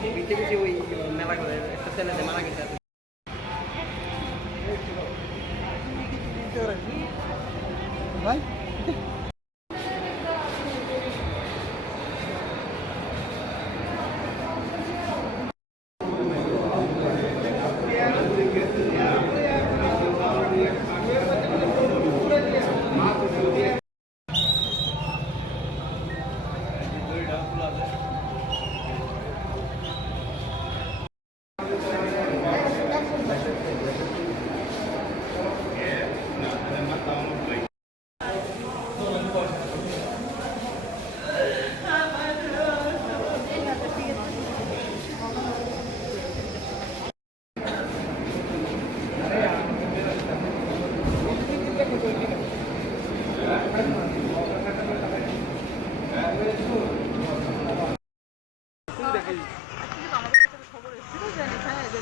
পিছিয়ে পিছিয়ে ওই মেলা করে একটা ছেলেতে মারা গেছে ভাই।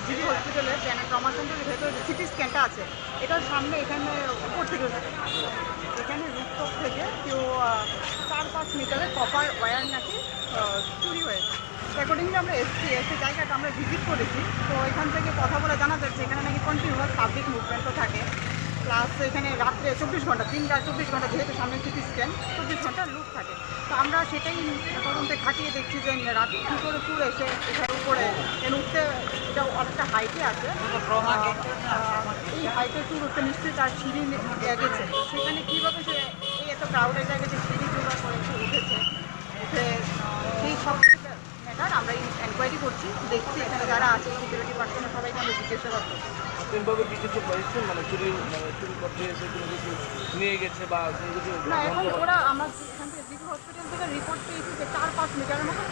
জিবি হসপিটালে ট্রমা সেন্টারের ভেতরে যে সিটি স্ক্যানটা আছে এটার সামনে এখানে উপর থেকে এখানে রুফটপ থেকে কেউ 4-5 মিটারের কপার ওয়্যার নাকি চুরি হয়েছে। অ্যাকর্ডিংলি আমরা এসে জায়গাটা আমরা ভিজিট করেছি। তো এখান থেকে কথা বলে জানা যাচ্ছে এখানে নাকি কন্টিনিউয়াস পাবলিক মুভমেন্টও থাকে, প্লাস এখানে রাত্রে 24 ঘন্টা, দিন রাত 24 ঘন্টা, যেহেতু সামনে সিটি স্ক্যান 24 ঘন্টা লুক থাকে। তো আমরা সেটাই তদন্তে খাটিয়ে দেখছি যে রাত কী করে ট্যুর এসে এখানে উপরে উঠতে, এটা অনেকটা হাইটে আছে। এই হাইটে ট্যুর উঠতে নিশ্চয়ই তার সিঁড়ি গেছে, সেখানে কীভাবে সে এই এত ক্রাউডের জায়গায় যে সিঁড়ি জোগাড় করে সে উঠেছে, উঠে সেই সব ম্যাটার আমরা এনকোয়ারি করছি, দেখছি এখানে যারা আছে সিকিউরিটি পার্সনের সবাইকে আমরা জিজ্ঞাসাবাদ করছি। কিছু কোয়েশ্চেন চুরি করতে এসে কোনো কিছু নিয়ে গেছে বা কোনো কিছু না, এখন ওরা আমার এখান থেকে জিবি হসপিটাল থেকে রিপোর্ট পেয়েছি যে 4-5 মিটারের মতো